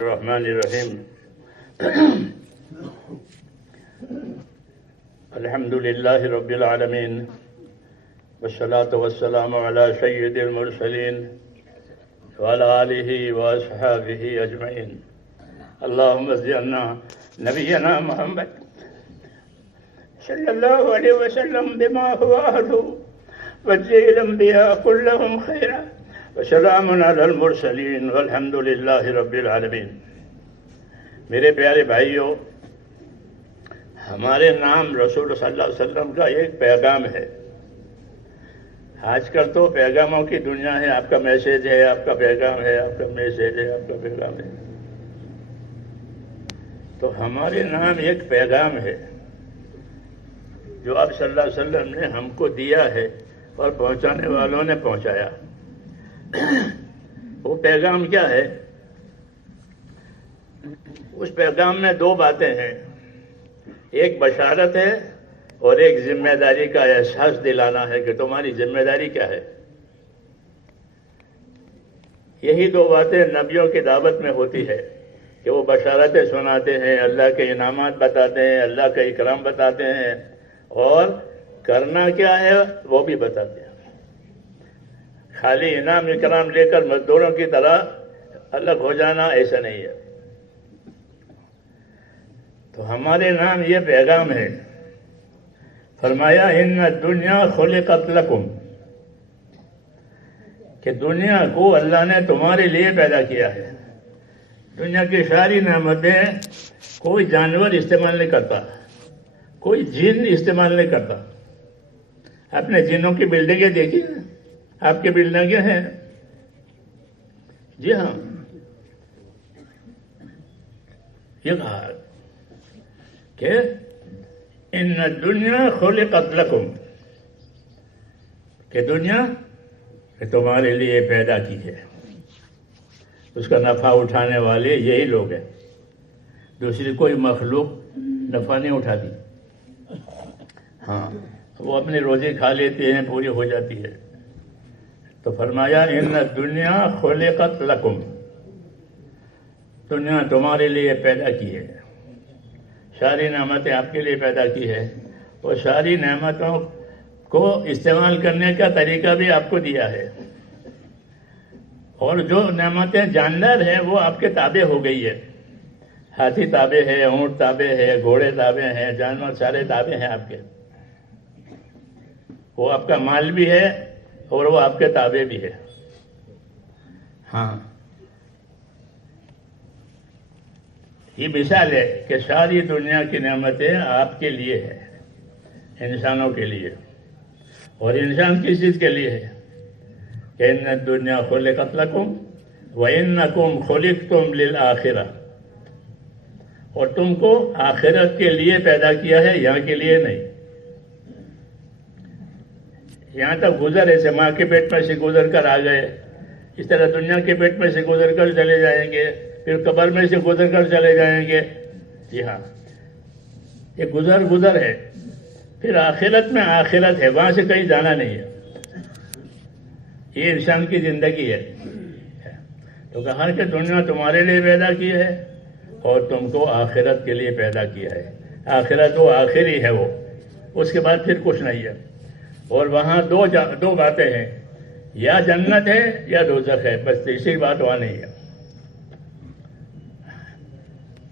الرحمن الرحیم الحمد للہ رب العالمین والصلاة والسلام علی سید المرسلین وعلی آلہ واصحابہ اجمعین اللہم اجعلنا نبینا محمد صلی اللہ علیہ وسلم بما هو اہلہ واجزل الانبیاء کلهم خیرا وسلام علی المرسلین والحمد للہ رب العالمین۔ میرے پیارے بھائیوں، ہمارے نام رسول صلی اللہ علیہ وسلم کا ایک پیغام ہے۔ آج کل تو پیغاموں کی دنیا ہے، آپ کا میسیج ہے، آپ کا پیغام ہے، آپ کا میسیج ہے، آپ کا پیغام ہے۔ تو ہمارے نام ایک پیغام ہے جو آپ صلی اللہ علیہ وسلم نے ہم کو دیا ہے اور پہنچانے والوں نے پہنچایا۔ وہ پیغام کیا ہے؟ اس پیغام میں دو باتیں ہیں، ایک بشارت ہے اور ایک ذمہ داری کا احساس دلانا ہے کہ تمہاری ذمہ داری کیا ہے۔ یہی دو باتیں نبیوں کی دعوت میں ہوتی ہے کہ وہ بشارتیں سناتے ہیں، اللہ کے انعامات بتاتے ہیں، اللہ کا اکرام بتاتے ہیں، اور کرنا کیا ہے وہ بھی بتاتے ہیں۔ خالی انعام اکرام لے کر مزدوروں کی طرح الگ ہو جانا ایسا نہیں ہے۔ تو ہمارے نام یہ پیغام ہے۔ فرمایا ان الدنیا خلقت لکم، کہ دنیا کو اللہ نے تمہارے لیے پیدا کیا ہے۔ دنیا کی ساری نعمتیں کوئی جانور استعمال نہیں کرتا، کوئی جن استعمال نہیں کرتا۔ اپنے جنوں کی بلڈنگیں دیکھیے، آپ کی بلڈنگیں ہیں، جی ہاں، یہ کہا کہ ان الدنیا خلقت لکم، کہ دنیا تمہارے لیے پیدا کی ہے۔ اس کا نفع اٹھانے والے یہی لوگ ہیں، دوسری کوئی مخلوق نفع نہیں اٹھاتی۔ ہاں، وہ اپنی روزی کھا لیتے ہیں، پوری ہو جاتی ہے۔ تو فرمایا ان الدنیا خلقت لکم، دنیا تمہارے لیے پیدا کی ہے، ساری نعمتیں آپ کے لیے پیدا کی ہے، اور ساری نعمتوں کو استعمال کرنے کا طریقہ بھی آپ کو دیا ہے۔ اور جو نعمتیں جاندار ہیں وہ آپ کے تابع ہو گئی ہے، ہاتھی تابع ہے، اونٹ تابع ہے، گھوڑے تابع ہیں، جانور سارے تابع ہیں آپ کے۔ وہ آپ کا مال بھی ہے اور وہ آپ کے تابع بھی ہے۔ ہاں، یہ مثال ہے کہ ساری دنیا کی نعمتیں آپ کے لیے ہے، انسانوں کے لیے۔ اور انسان کس چیز کے لیے ہے؟ کہ ان الدنیا خلقت لکم وانکم خلقتم للآخرہ، اور تم کو آخرت کے لیے پیدا کیا ہے، یہاں کے لیے نہیں۔ یہاں تک گزر ایسے ماں کے پیٹ میں سے گزر کر آ گئے، اس طرح دنیا کے پیٹ میں سے گزر کر چلے جائیں گے، پھر قبر میں سے گزر کر چلے جائیں گے۔ جی ہاں، یہ گزر ہے۔ پھر آخرت میں آخرت ہے، وہاں سے کہیں جانا نہیں ہے۔ یہ انسان کی زندگی ہے۔ تو کہا کہ دنیا تمہارے لیے پیدا کی ہے اور تم کو آخرت کے لیے پیدا کیا ہے۔ آخرت وہ آخری ہے، وہ اس کے بعد پھر کچھ نہیں ہے۔ اور وہاں دو باتیں ہیں، یا جنت ہے یا دوزخ ہے، بس تیسری بات وہاں نہیں ہے۔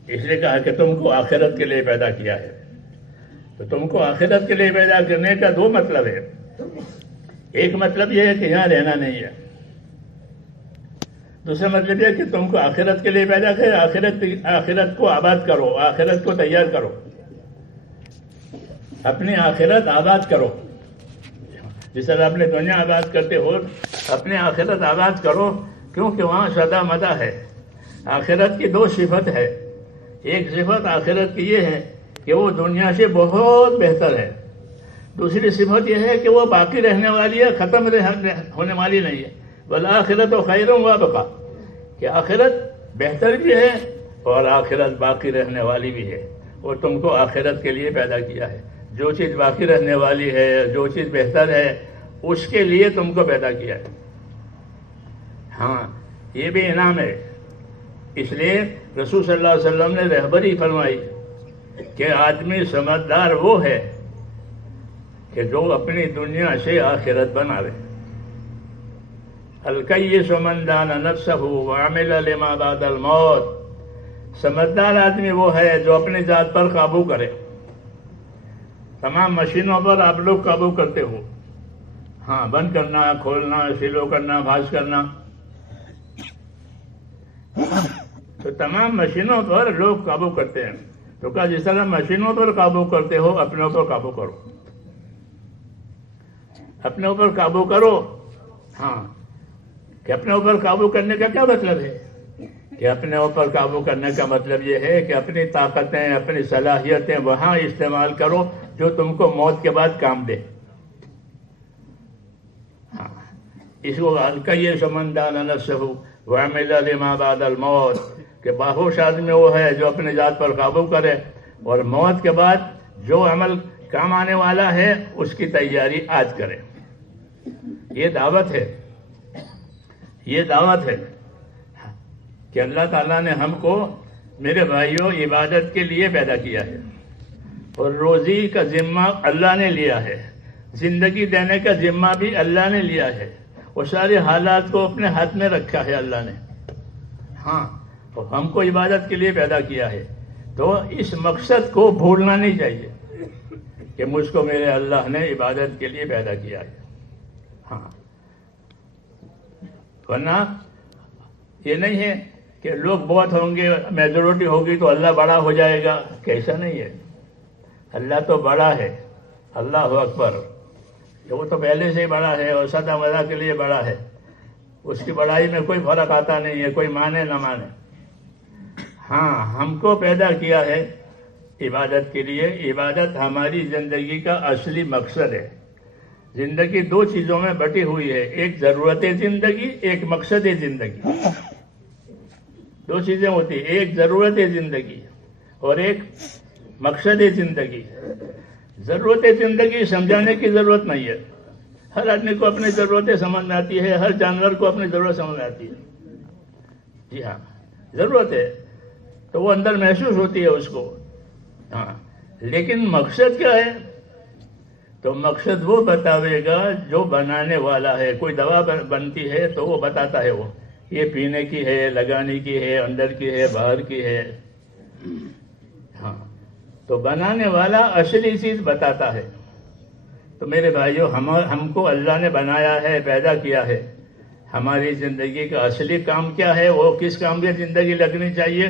اس لیے کہا کہ تم کو آخرت کے لیے پیدا کیا ہے۔ تو تم کو آخرت کے لیے پیدا کرنے کا دو مطلب ہے۔ ایک مطلب یہ ہے کہ یہاں رہنا نہیں ہے، دوسرا مطلب یہ ہے کہ تم کو آخرت کے لیے پیدا کر، آخرت کو آباد کرو، آخرت کو تیار کرو، اپنی آخرت آباد کرو۔ جس طرح اپنے دنیا آباد کرتے ہو، اپنے آخرت آباد کرو، کیونکہ وہاں سدا مدہ ہے۔ آخرت کی دو صفت ہے، ایک صفت آخرت کی یہ ہے کہ وہ دنیا سے بہت بہتر ہے، دوسری صفت یہ ہے کہ وہ باقی رہنے والی ہے، ختم ہونے والی نہیں ہے۔ والآخرۃ خیر وابقیٰ، کہ آخرت بہتر بھی ہے اور آخرت باقی رہنے والی بھی ہے۔ اور تم کو آخرت کے لیے پیدا کیا ہے، جو چیز باقی رہنے والی ہے، جو چیز بہتر ہے، اس کے لیے تم کو پیدا کیا ہے۔ ہاں، یہ بھی انعام ہے اس لیے رسول صلی اللہ علیہ وسلم نے رہبری فرمائی کہ آدمی سمجھدار وہ ہے کہ جو اپنی دنیا سے آخرت بناوے. الکیس من دان نفسہ وعمل لما بعد الموت. سمجھدار آدمی وہ ہے جو اپنی ذات پر قابو کرے. تمام مشینوں پر آپ لوگ قابو کرتے ہو، ہاں، بند کرنا، کھولنا، سلو کرنا، بھاز کرنا، تو تمام مشینوں پر لوگ قابو کرتے ہیں. تو کہا جس طرح مشینوں پر قابو کرتے ہو اپنے اوپر قابو کرو، اپنے اوپر قابو کرو. ہاں، کہ اپنے اوپر قابو کرنے کا کیا مطلب ہے؟ کہ اپنے اوپر قابو کرنے کا مطلب یہ ہے کہ اپنی طاقتیں، اپنی صلاحیتیں وہاں استعمال کرو جو تم کو موت کے بعد کام دے. ہاں، اس کو الکیس من دان نفسہ وعمل لما بعد الموت، کہ باہوش آدمی وہ ہے جو اپنی ذات پر قابو کرے اور موت کے بعد جو عمل کام آنے والا ہے اس کی تیاری آج کرے. یہ دعوت ہے، یہ دعوت ہے کہ اللہ تعالیٰ نے ہم کو، میرے بھائیوں، عبادت کے لیے پیدا کیا ہے اور روزی کا ذمہ اللہ نے لیا ہے، زندگی دینے کا ذمہ بھی اللہ نے لیا ہے، اور سارے حالات کو اپنے ہاتھ میں رکھا ہے اللہ نے. ہاں، اور ہم کو عبادت کے لیے پیدا کیا ہے. تو اس مقصد کو بھولنا نہیں چاہیے کہ مجھ کو میرے اللہ نے عبادت کے لیے پیدا کیا ہے. ہاں، ورنہ یہ نہیں ہے کہ لوگ بہت ہوں گے، میجورٹی ہوگی تو اللہ بڑا ہو جائے گا. کیسا نہیں ہے، اللہ تو بڑا ہے. اللہ اکبر. وہ تو پہلے سے ہی بڑا ہے اور سدا مدہ کے لیے بڑا ہے. اس کی بڑائی میں کوئی فرق آتا نہیں ہے، کوئی مانے نہ مانے. ہاں، ہم کو پیدا کیا ہے عبادت کے لیے. عبادت ہماری زندگی کا اصلی مقصد ہے. زندگی دو چیزوں میں بٹی ہوئی ہے، ایک ضرورت زندگی، ایک مقصد زندگی. دو چیزیں ہوتی ہیں، ایک ضرورت زندگی اور ایک مقصد زندگی. ضرورت زندگی سمجھانے کی ضرورت نہیں ہے. ہر آدمی کو اپنی ضرورتیں سمجھ میں آتی ہے، ہر جانور کو اپنی ضرورت سمجھ میں آتی ہے. جی ہاں، ضرورت ہے تو وہ اندر محسوس ہوتی ہے اس کو. ہاں، لیکن مقصد کیا ہے؟ تو مقصد وہ بتاوے گا جو بنانے والا ہے. کوئی دوا بنتی ہے تو وہ بتاتا ہے، وہ یہ پینے کی ہے، لگانے کی ہے، اندر کی ہے، باہر کی ہے. ہاں، تو بنانے والا اصلی چیز بتاتا ہے. تو میرے بھائیو، ہم کو اللہ نے بنایا ہے، پیدا کیا ہے. ہماری زندگی کا اصلی کام کیا ہے، وہ کس کام میں زندگی لگنی چاہیے،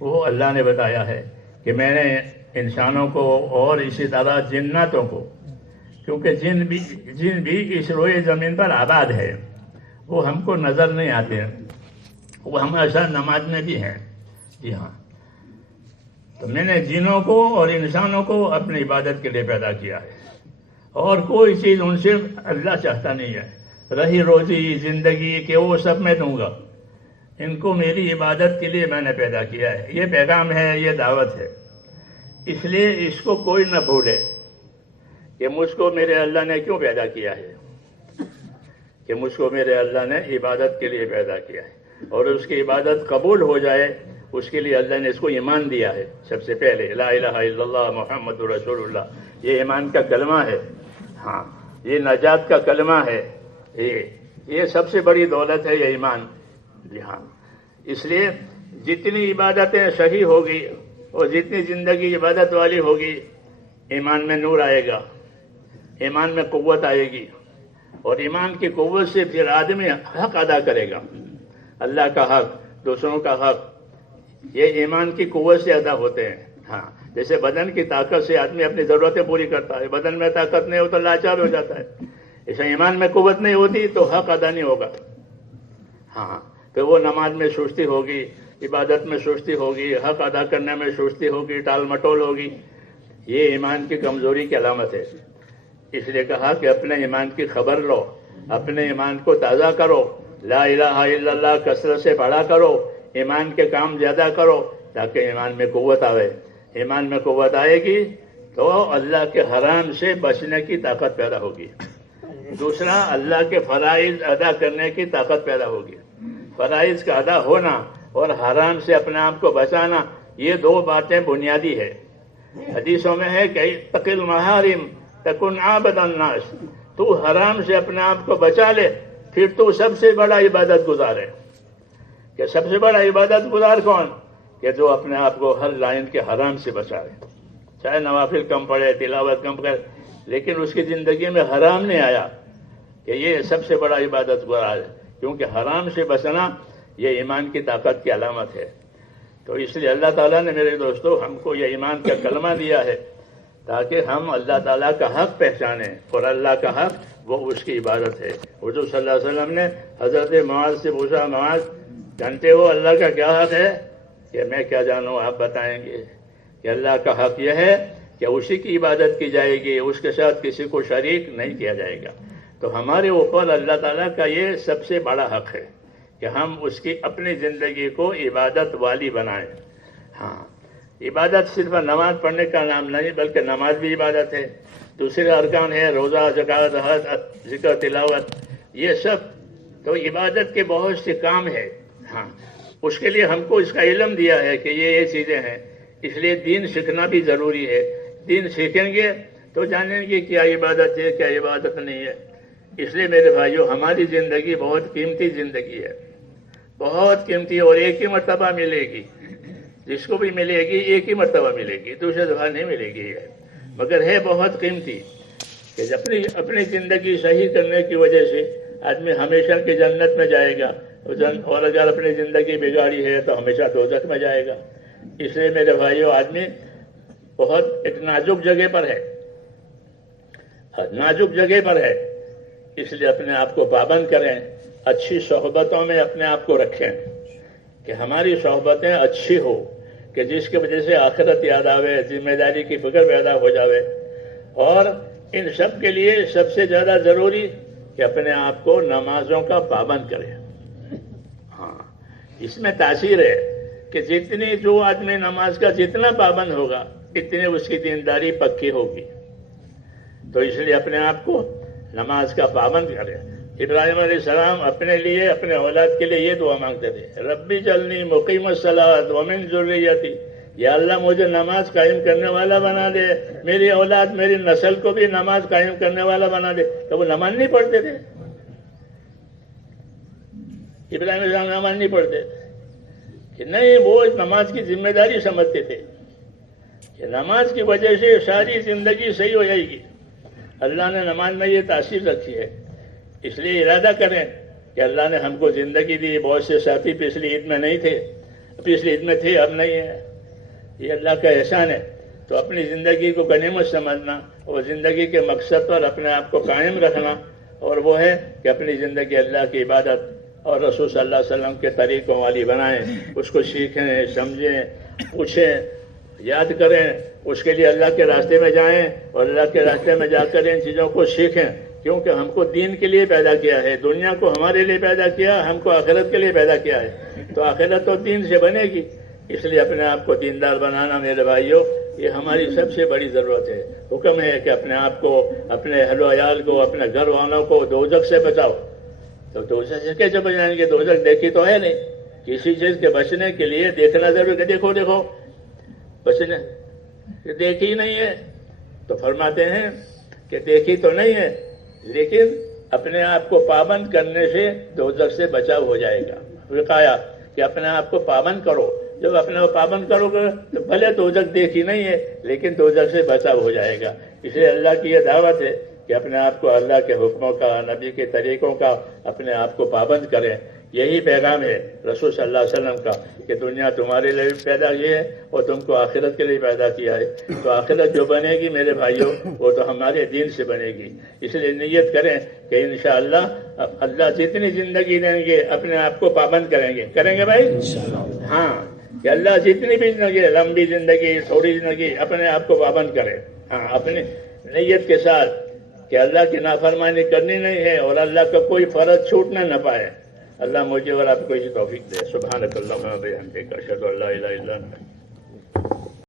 وہ اللہ نے بتایا ہے کہ میں نے انسانوں کو اور اسی طرح جناتوں کو، کیونکہ جن بھی اس روئے زمین پر آباد ہے، وہ ہم کو نظر نہیں آتے ہیں، وہ ہمیشہ نماز میں بھی ہیں. جی ہاں، تو میں نے جنوں کو اور انسانوں کو اپنی عبادت کے لیے پیدا کیا ہے، اور کوئی چیز ان سے اللہ چاہتا نہیں ہے. رہی روزی، زندگی، کہ وہ سب میں دوں گا. ان کو میری عبادت کے لیے میں نے پیدا کیا ہے. یہ پیغام ہے، یہ دعوت ہے. اس لیے اس کو کوئی نہ بھولے کہ مجھ کو میرے اللہ نے کیوں پیدا کیا ہے، کہ مجھ کو میرے اللہ نے عبادت کے لیے پیدا کیا ہے. اور اس کی عبادت قبول ہو جائے اس کے لیے اللہ نے اس کو ایمان دیا ہے. سب سے پہلے لا الہ الا اللہ محمد رسول اللہ، یہ ایمان کا کلمہ ہے. ہاں، یہ نجات کا کلمہ ہے. یہ سب سے بڑی دولت ہے، یہ ایمان. جی ہاں، اس لیے جتنی عبادتیں صحیح ہوگی اور جتنی زندگی عبادت والی ہوگی، ایمان میں نور آئے گا، ایمان میں قوت آئے گی، اور ایمان کی قوت سے پھر آدمی حق ادا کرے گا. اللہ کا حق، دوسروں کا حق، یہ ایمان کی قوت سے ادا ہوتے ہیں. ہاں، جیسے بدن کی طاقت سے آدمی اپنی ضرورتیں پوری کرتا ہے، بدن میں طاقت نہیں ہو تو لاچار ہو جاتا ہے. ایسے ایمان میں قوت نہیں ہوتی تو حق ادا نہیں ہوگا. ہاں، پھر وہ نماز میں سستی ہوگی، عبادت میں سستی ہوگی، حق ادا کرنے میں سستی ہوگی، ٹال مٹول ہوگی. یہ ایمان کی کمزوری کی علامت ہے. اس لیے کہا کہ اپنے ایمان کی خبر لو، اپنے ایمان کو تازہ کرو، لا الہ الا اللہ کثرت سے پڑھا کرو، ایمان کے کام زیادہ کرو تاکہ ایمان میں قوت آئے. ایمان میں قوت آئے گی تو اللہ کے حرام سے بچنے کی طاقت پیدا ہوگی. دوسرا، اللہ کے فرائض ادا کرنے کی طاقت پیدا ہوگی. فرائض کا ادا ہونا اور حرام سے اپنے آپ کو بچانا، یہ دو باتیں بنیادی ہے۔ حدیثوں میں ہے کہ اتق المحارم تکن عابد الناس، تو حرام سے اپنے آپ کو بچا لے، پھر تو سب سے بڑا عبادت گزار ہے۔ کہ سب سے بڑا عبادت گزار کون؟ کہ جو اپنے آپ کو ہر لائن کے حرام سے بچائے، چاہے نوافل کم پڑھے، تلاوت کم کرے، لیکن اس کی زندگی میں حرام نہیں آیا، کہ یہ سب سے بڑا عبادت گزار ہے۔ کیونکہ حرام سے بچنا یہ ایمان کی طاقت کی علامت ہے۔ تو اس لیے اللہ تعالیٰ نے میرے دوستو ہم کو یہ ایمان کا کلمہ دیا ہے تاکہ ہم اللہ تعالیٰ کا حق پہچانیں، اور اللہ کا حق وہ اس کی عبادت ہے۔ حضور صلی اللہ علیہ وسلم نے حضرت معاذ سے پوچھا، معاذ جانتے ہو اللہ کا کیا حق ہے؟ کہ میں کیا جانوں، آپ بتائیں گے؟ کہ اللہ کا حق یہ ہے کہ اسی کی عبادت کی جائے گی، اس کے ساتھ کسی کو شریک نہیں کیا جائے گا۔ تو ہمارے اوپر اللہ تعالیٰ کا یہ سب سے بڑا حق ہے کہ ہم اس کی اپنی زندگی کو عبادت والی بنائیں۔ ہاں، عبادت صرف نماز پڑھنے کا نام نہیں، بلکہ نماز بھی عبادت ہے، دوسرے ارکان ہے، روزہ، زکوٰۃ، حج، ذکر، تلاوت، یہ سب تو عبادت کے بہت سے کام ہیں۔ ہاں، اس کے لیے ہم کو اس کا علم دیا ہے کہ یہ چیزیں ہیں، اس لیے دین سیکھنا بھی ضروری ہے۔ دین سیکھیں گے تو جانیں گے کیا عبادت ہے، کیا عبادت نہیں ہے۔ اس لیے میرے بھائیوں، ہماری زندگی بہت قیمتی زندگی ہے، بہت قیمتی، اور ایک ہی مرتبہ ملے گی، جس کو بھی ملے گی ایک ہی مرتبہ ملے گی، دوسرے دفعہ نہیں ملے گی، مگر ہے بہت قیمتی کہ اپنی زندگی صحیح کرنے کی وجہ سے آدمی ہمیشہ کی جنت میں جائے گا، اور اگر اپنی زندگی بگاڑی ہے تو ہمیشہ دوزخ میں جائے گا۔ اس لیے میرے بھائیوں، آدمی بہت ایک نازک جگہ پر ہے، نازک جگہ پر ہے، اس لیے اپنے آپ کو پابند کریں، اچھی صحبتوں میں اپنے آپ کو رکھیں کہ ہماری صحبتیں اچھی ہو، کہ جس کی وجہ سے آخرت یاد آوے، ذمہ داری کی فکر پیدا ہو جاوے۔ اور ان سب کے لیے سب سے زیادہ ضروری کہ اپنے آپ کو نمازوں کا پابند کریں۔ ہاں، اس میں تاثیر ہے کہ جتنی جو آدمی نماز کا جتنا پابند ہوگا اتنی اس کی دینداری پکی ہوگی۔ تو اس لیے اپنے آپ کو نماز کا پابند کریں۔ ابراہیم علیہ السلام اپنے لیے، اپنے اولاد کے لیے یہ دعا مانگتے تھے، ربی جعلنی مقیم الصلاۃ ومن ذریتی، یا اللہ مجھے نماز قائم کرنے والا بنا دے، میری اولاد، میری نسل کو بھی نماز قائم کرنے والا بنا دے۔ تو وہ نماز نہیں پڑھتے تھے، ابراہیم علیہ السلام نماز نہیں پڑھتے کہ نہیں، وہ نماز کی ذمہ داری سمجھتے تھے کہ نماز کی وجہ سے ساری زندگی صحیح ہو جائے گی۔ اللہ نے نماز میں یہ تاثیر رکھی ہے، اس لیے ارادہ کریں کہ اللہ نے ہم کو زندگی دی۔ بہت سے ساتھی پچھلی عید میں نہیں تھے، پچھلی عید میں تھے، اب نہیں ہے، یہ اللہ کا احسان ہے۔ تو اپنی زندگی کو غنیمت سمجھنا اور زندگی کے مقصد پر اپنے آپ کو قائم رکھنا، اور وہ ہے کہ اپنی زندگی اللہ کی عبادت اور رسول صلی اللہ علیہ وسلم کے طریقوں والی بنائیں، اس کو سیکھیں، سمجھیں، پوچھیں، یاد کریں، اس کے لیے اللہ کے راستے میں جائیں، اور اللہ کے راستے میں جا کر ان چیزوں کو سیکھیں، کیونکہ ہم کو دین کے لیے پیدا کیا ہے، دنیا کو ہمارے لیے پیدا کیا، ہم کو آخرت کے لیے پیدا کیا ہے، تو آخرت تو دین سے بنے گی۔ اس لیے اپنے آپ کو دیندار بنانا میرے بھائیوں، یہ ہماری سب سے بڑی ضرورت ہے۔ حکم ہے کہ اپنے آپ کو، اپنے اہل و عیال کو، اپنے گھر والوں کو دوزخ سے بچاؤ۔ تو دوزخ سے کیسے بچائیں گے؟ دوزخ دیکھی تو ہے نہیں، کسی چیز کے بچنے کے لیے دیکھنا ضروری ہے۔ دیکھو بچنے دیکھی نہیں ہے تو فرماتے ہیں کہ دیکھی تو نہیں ہے، لیکن اپنے آپ کو پابند کرنے سے دوزخ سے بچاؤ ہو جائے گا۔ وقایا کہ اپنے آپ کو پابند کرو، جب اپنے آپ پابند کرو گے تو بھلے دوزخ دیکھی نہیں ہے لیکن دوزخ سے بچاؤ ہو جائے گا۔ اس لیے اللہ کی یہ دعوت ہے کہ اپنے آپ کو اللہ کے حکموں کا، نبی کے طریقوں کا اپنے آپ کو پابند کریں۔ یہی پیغام ہے رسول صلی اللہ علیہ وسلم کا کہ دنیا تمہارے لیے پیدا کی ہے اور تم کو آخرت کے لیے پیدا کیا ہے۔ تو آخرت جو بنے گی میرے بھائیوں، وہ تو ہمارے دین سے بنے گی۔ اس لیے نیت کریں کہ انشاءاللہ اللہ جتنی زندگی دیں گے اپنے آپ کو پابند کریں گے بھائی؟ ہاں، کہ اللہ جتنی بھی زندگی، لمبی زندگی، تھوڑی زندگی، اپنے آپ کو پابند کریں۔ ہاں، اپنی نیت کے ساتھ کہ اللہ کی نافرمانی کرنی نہیں ہے اور اللہ کا کوئی فرض چھوٹنا نہ پائے۔ اللہ مجھے اور آپ کو اسی توفیق دے۔ سبحانک اللہم و بحمدک، اشہد ان لا الہ الا انت۔